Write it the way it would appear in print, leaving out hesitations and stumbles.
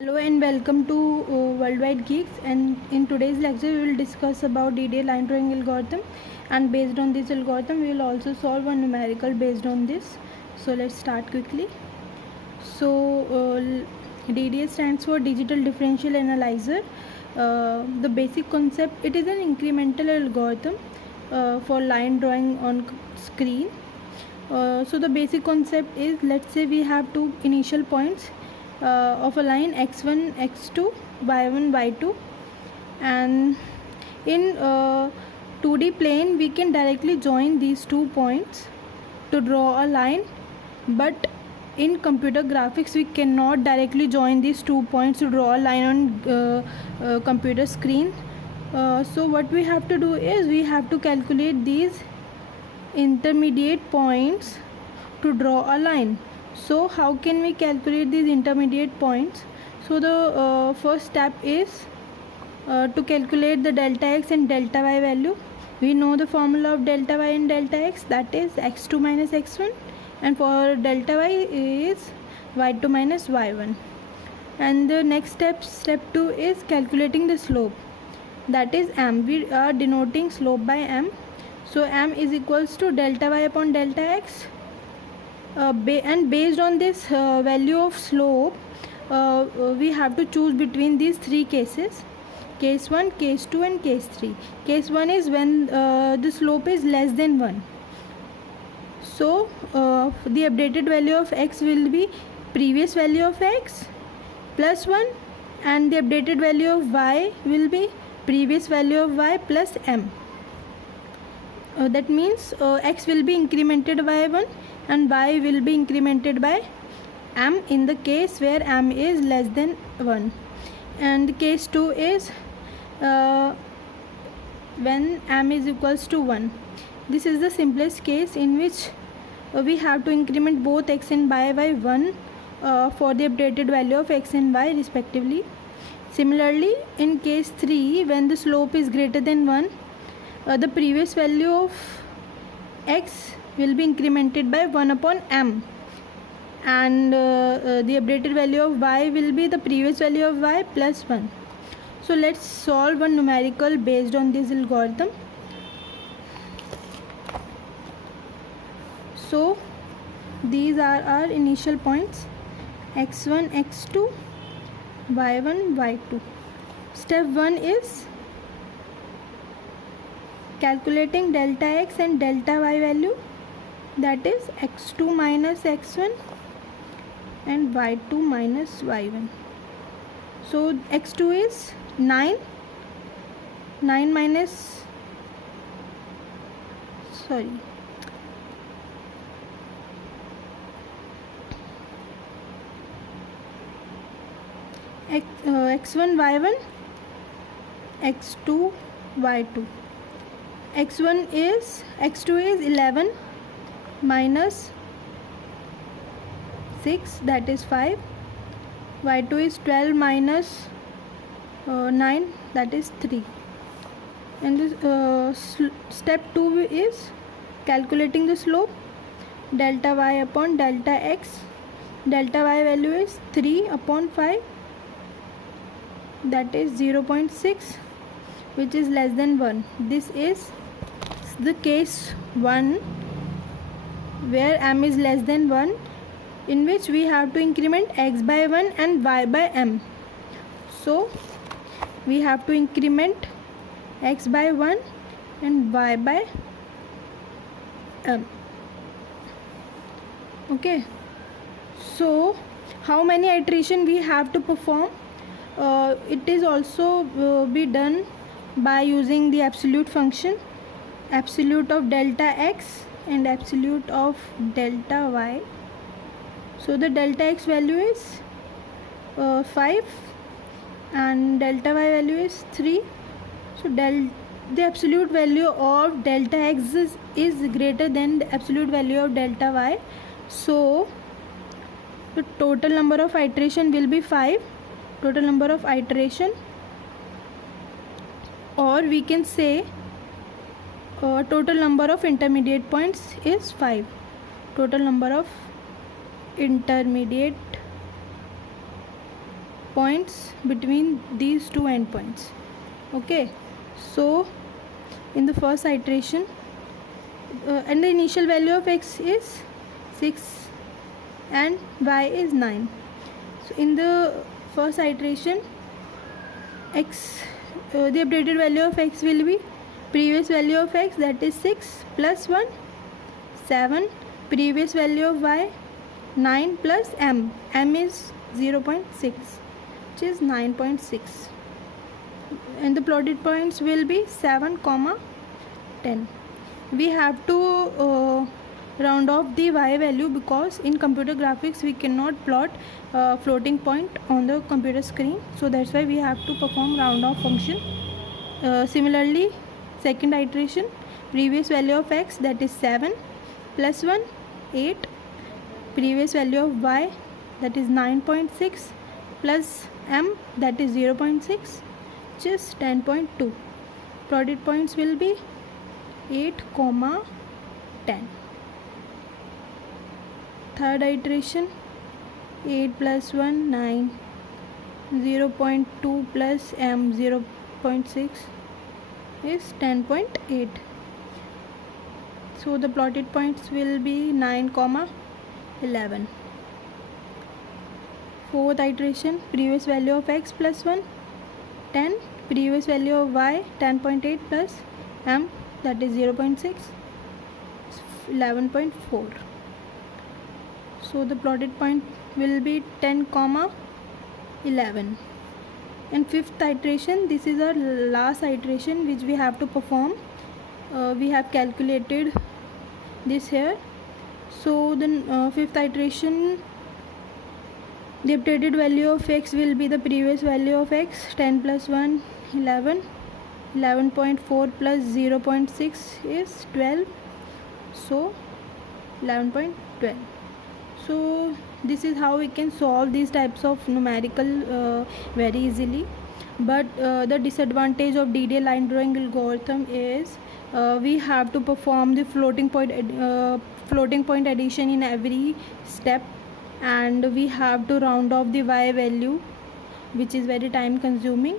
Hello and welcome to Worldwide Geeks, and in today's lecture we will discuss about DDA line drawing algorithm, and based on this algorithm we will also solve a numerical based on this. So let's start quickly. So DDA stands for Digital Differential Analyzer. The basic concept, it is an incremental algorithm for line drawing on screen. So the basic concept is, let's say we have two initial points of a line x1 x2 y1 y2, and in 2D plane we can directly join these 2 points to draw a line, but in computer graphics we cannot directly join these 2 points to draw a line on computer screen. So what we have to do is we have to calculate these intermediate points to draw a line. So how can we calculate these intermediate points? So the first step is to calculate the delta x and delta y value. We know the formula of delta y and delta x, that is x2 minus x1, and for delta y is y2 minus y1. And the next step 2 is calculating the slope, that is m. We are denoting slope by m. So m is equals to delta y upon delta x, and based on this value of slope we have to choose between these three cases: case 1, case 2 and case 3. Case 1 is when the slope is less than 1. So the updated value of x will be previous value of x plus 1, and the updated value of y will be previous value of y plus m. That means x will be incremented by 1 and y will be incremented by m in the case where m is less than 1. And case 2 is when m is equals to 1. This is the simplest case in which we have to increment both x and y by 1 for the updated value of x and y respectively. Similarly, in case 3, when the slope is greater than 1, the previous value of x will be incremented by 1 upon m, and the updated value of y will be the previous value of y plus 1. So let's solve a numerical based on this algorithm. So these are our initial points: x1 x2 y1 y2. Step 1 is calculating delta x and delta y value, that is x2 minus x1 and y2 minus y1. So x2 is 9 minus x1 y1 x2 y2. x2 is 11 minus 6, that is 5. y2 is 12 minus 9, that is 3. And this step 2 is calculating the slope, delta y upon delta x. Delta y value is 3 upon 5, that is 0.6, which is less than 1. This is the case 1 where m is less than 1, in which we have to increment x by 1 and y by m. So we have to increment x by 1 and y by m. Okay, so how many iteration we have to perform? It is also be done by using the absolute function, absolute of delta x and absolute of delta y. So the delta x value is 5 and delta y value is 3. So the absolute value of delta x is greater than the absolute value of delta y. So the total number of iteration will be 5, total number of iteration, or we can say total number of intermediate points is 5. Total number of intermediate points between these two endpoints. Okay, so in the first iteration, and the initial value of x is 6 and y is 9. So in the first iteration, x the updated value of x will be previous value of x, that is 6 plus 1, 7, previous value of y 9 plus m is 0.6, which is 9.6, and the plotted points will be 7, 10. We have to round off the y value because in computer graphics we cannot plot floating point on the computer screen, so that's why we have to perform round off function. Similarly, second iteration, previous value of x, that is 7 plus 1, 8, previous value of y, that is 9.6 plus m, that is 0.6, which is 10.2. Plotted points will be 8, 10. Third iteration, 8 plus 1, 9, 0.2 plus m, 0.6 is 10.8. So the plotted points will be 9, 11. Fourth iteration, previous value of x plus 1, 10, previous value of y, 10.8 plus m, that is 0.6, 11.4. So the plotted point will be 10, 11. And fifth iteration, this is our last iteration which we have to perform. We have calculated this here. So the fifth iteration, the updated value of x will be the previous value of x, 10 plus 1, 11, 11.4 plus 0.6 is 12, so 11.12. So this is how we can solve these types of numerical very easily. But the disadvantage of DDA line drawing algorithm is we have to perform the floating point addition in every step, and we have to round off the y value, which is very time consuming.